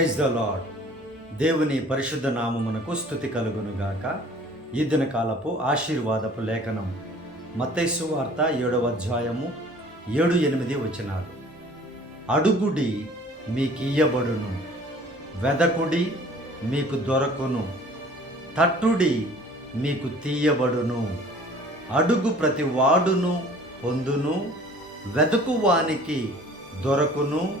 Praise the lord దేవుని పరిశుద్ధ నామమునకు స్థుతి కలుగునుగాక ఈ దిన కాలపు ఆశీర్వాదపు లేఖనం. మత్తైసు వార్త ఏడవ అధ్యాయము ఏడు ఎనిమిది వచనాలు. అడుగుడి మీకియ్యబడును. వెదకుడి మీకు దొరకును. తట్టుడి మీకు తీయబడును. అడుగు ప్రతి వాడును పొందును. వెదకువానికి దొరకును.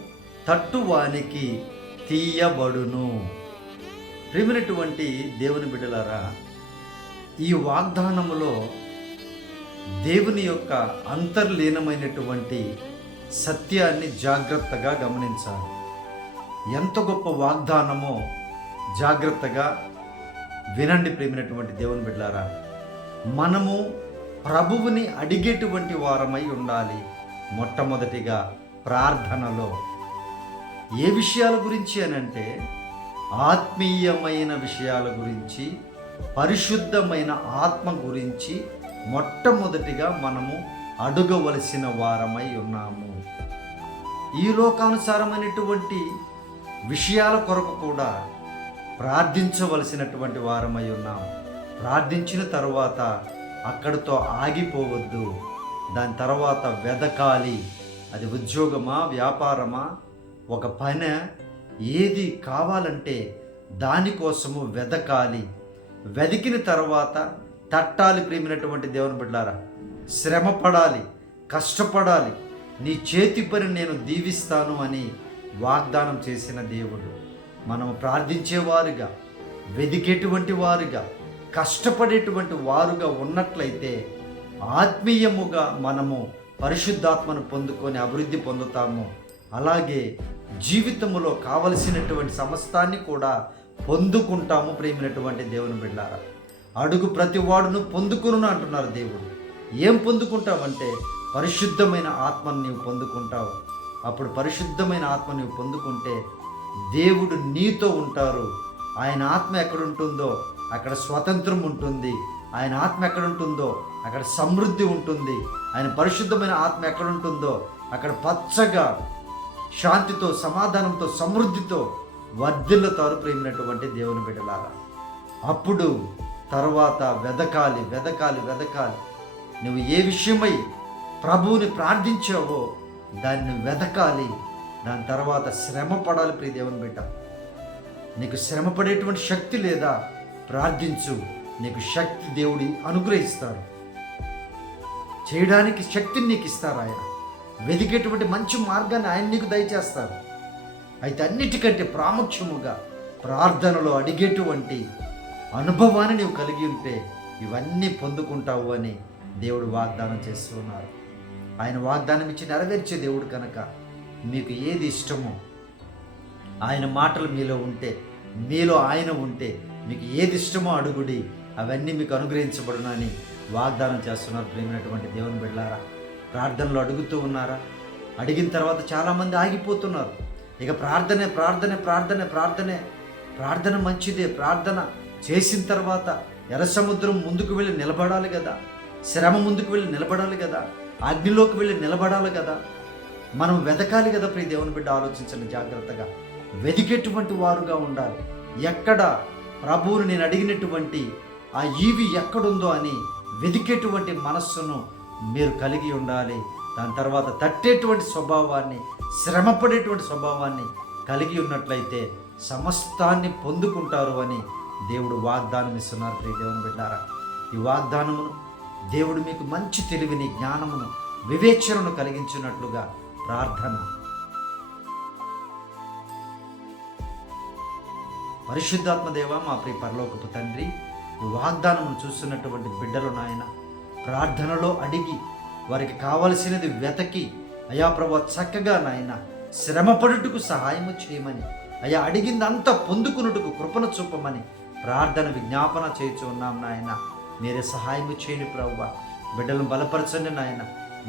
తట్టువానికి తీయబడును. ప్రిమినటువంటి దేవుని బిడ్డలారా ఈ వాగ్దానములో దేవుని యొక్క అంతర్లీనమైనటువంటి సత్యాన్ని జాగ్రత్తగా గమనించాలి. ఎంత గొప్ప వాగ్దానమో జాగ్రత్తగా వినండి ప్రేమినటువంటి దేవుని బిడ్డారా మనము ప్రభువుని అడిగేటువంటి వారమై ఉండాలి. మొట్టమొదటిగా ప్రార్థనలో. ఏ విషయాల గురించి అని అంటే ఆత్మీయమైన విషయాల గురించి పరిశుద్ధమైన ఆత్మ గురించి మొట్టమొదటిగా మనము అడుగవలసిన వారమై ఉన్నాము. ఈ లోకానుసారమైనటువంటి విషయాల కొరకు కూడా ప్రార్థించవలసినటువంటి వారమై ఉన్నాం ప్రార్థించిన తర్వాత అక్కడితో ఆగిపోవద్దు. దాని తర్వాత వెదకాలి అది ఉద్యోగమా వ్యాపారమా? ఒక పని ఏది కావాలంటే దానికోసము వెదకాలి. వెదికిన తర్వాత తట్టాలి ప్రేమినటువంటి దేవుని బిడ్డారా. శ్రమ పడాలి కష్టపడాలి. నీ చేతి పని నేను దీవిస్తాను అని వాగ్దానం చేసిన దేవుడు. మనము ప్రార్థించేవారుగా వెదికేటువంటి వారుగా కష్టపడేటువంటి వారుగా ఉన్నట్లయితే ఆత్మీయముగా మనము పరిశుద్ధాత్మను పొందుకొని అభివృద్ధి పొందుతాము. అలాగే జీవితంలో కావలసినటువంటి సమస్తాన్ని కూడా పొందుకుంటాము ప్రేమినటువంటి దేవుని బిడ్డారా. అడుగు ప్రతి వాడును పొందుకును అంటున్నారు దేవుడు. ఏం పొందుకుంటావంటే పరిశుద్ధమైన ఆత్మను నీవు పొందుకుంటావు. అప్పుడు పరిశుద్ధమైన ఆత్మ నీవు పొందుకుంటే దేవుడు నీతో ఉంటారు. ఆయన ఆత్మ ఎక్కడ ఉంటుందో అక్కడ స్వతంత్రం ఉంటుంది. ఆయన ఆత్మ ఎక్కడ ఉంటుందో అక్కడ సమృద్ధి ఉంటుంది. ఆయన పరిశుద్ధమైన ఆత్మ ఎక్కడ ఉంటుందో అక్కడ పచ్చగా శాంతితో సమాధానంతో సమృద్ధితో వర్ధిల్లుతారు ప్రేమినటువంటి దేవుని బిడ్డలారా. అప్పుడు తర్వాత వెదకాలి వెదకాలి వెదకాలి. నువ్వు ఏ విషయమై ప్రభువుని ప్రార్థించావో దాన్ని వెదకాలి. దాని తర్వాత శ్రమ పడాలి ప్రియ దేవుని బిడ్డ. నీకు శ్రమ పడేటువంటి శక్తి లేదా? ప్రార్థించు. నీకు శక్తి దేవుడి అనుగ్రహిస్తారు. చేయడానికి శక్తిని నీకు ఇస్తారు ఆయన వెదిగేటువంటి మంచి మార్గాన్ని ఆయన నీకు దయచేస్తారు. అయితే అన్నిటికంటే ప్రాముఖ్యముగా ప్రార్థనలో అడిగేటువంటి అనుభవాన్ని నీవు కలిగి ఉంటే ఇవన్నీ పొందుకుంటావు అని దేవుడు వాగ్దానం చేస్తున్నారు ఆయన వాగ్దానం ఇచ్చి నెరవేర్చే దేవుడు కనుక మీకు ఏది ఇష్టమో ఆయన మాటలు మీలో ఉంటే మీలో ఆయన ఉంటే మీకు ఏది ఇష్టమో అడుగుడి అవన్నీ మీకు అనుగ్రహించబడునని వాగ్దానం చేస్తున్నారు ప్రేమైనటువంటి దేవుని బిడ్డారా ప్రార్థనలు అడుగుతూ ఉన్నారా? అడిగిన తర్వాత చాలామంది ఆగిపోతున్నారు. ఇక ప్రార్థనే ప్రార్థనే ప్రార్థనే ప్రార్థనే. ప్రార్థన మంచిదే ప్రార్థన చేసిన తర్వాత ఎర్ర సముద్రం ముందుకు వెళ్ళి నిలబడాలి కదా. శ్రమ ముందుకు వెళ్ళి నిలబడాలి కదా. అగ్నిలోకి వెళ్ళి నిలబడాలి కదా. మనం వెతకాలి కదా ప్రియ దేవుని బిడ్డ ఆలోచించండి జాగ్రత్తగా. వెతికేటువంటి వారుగా ఉండాలి. ఎక్కడ ప్రభువుని నేను అడిగినటువంటి ఆ ఈవి ఎక్కడుందో అని వెతికేటువంటి మనస్సును మీరు కలిగి ఉండాలి. దాని తర్వాత తట్టేటువంటి స్వభావాన్ని శ్రమపడేటువంటి స్వభావాన్ని కలిగి ఉన్నట్లయితే సమస్తాన్ని పొందుకుంటారు అని దేవుడు వాగ్దానం ఇస్తున్నారు ప్రియ దేవుని బిడ్డారా. ఈ వాగ్దానమును దేవుడు మీకు మంచి తెలివిని జ్ఞానమును వివేచనను కలిగించినట్లుగా ప్రార్థన. పరిశుద్ధాత్మ దేవ మా ప్రియ పరలోకపు తండ్రి ఈ వాగ్దానమును చూస్తున్నటువంటి బిడ్డలు నాయన ప్రార్థనలో అడిగి వారికి కావలసినది వెతకి. అయా ప్రభు చక్కగా నాయన శ్రమపడుటకు సహాయము చేయమని అయా అడిగిందంతా పొందుకున్నట్టుకు కృపను చూపమని ప్రార్థన విజ్ఞాపన చేయించు ఉన్నాం నాయన. మీరే సహాయము చేయని ప్రవ్వ. బిడ్డలను బలపరచండి నాయన.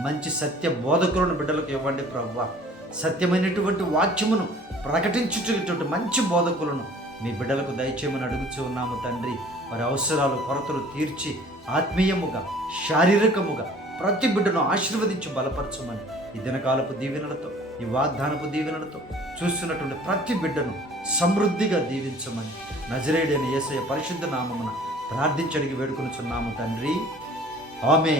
మంచి సత్య బోధకులను బిడ్డలకు ఇవ్వండి ప్రవ్వ. సత్యమైనటువంటి వాక్యమును ప్రకటించుటటువంటి మంచి బోధకులను మీ బిడ్డలకు దయచేయమని అడుగుచూ ఉన్నాము తండ్రి. వారి అవసరాలు కొరతలు తీర్చి ఆత్మీయముగా శారీరకముగా ప్రతి బిడ్డను ఆశీర్వదించి బలపరచమని ఈ దినకాలపు దీవెనలతో ఈ వాగ్దానపు దీవెనలతో చూస్తున్నటువంటి ప్రతి బిడ్డను సమృద్ధిగా దీవించమని నజరేడైన యేసయ్య పరిశుద్ధ నామమున ప్రార్థించడికి వేడుకొనుచున్నాము తండ్రి. ఆమె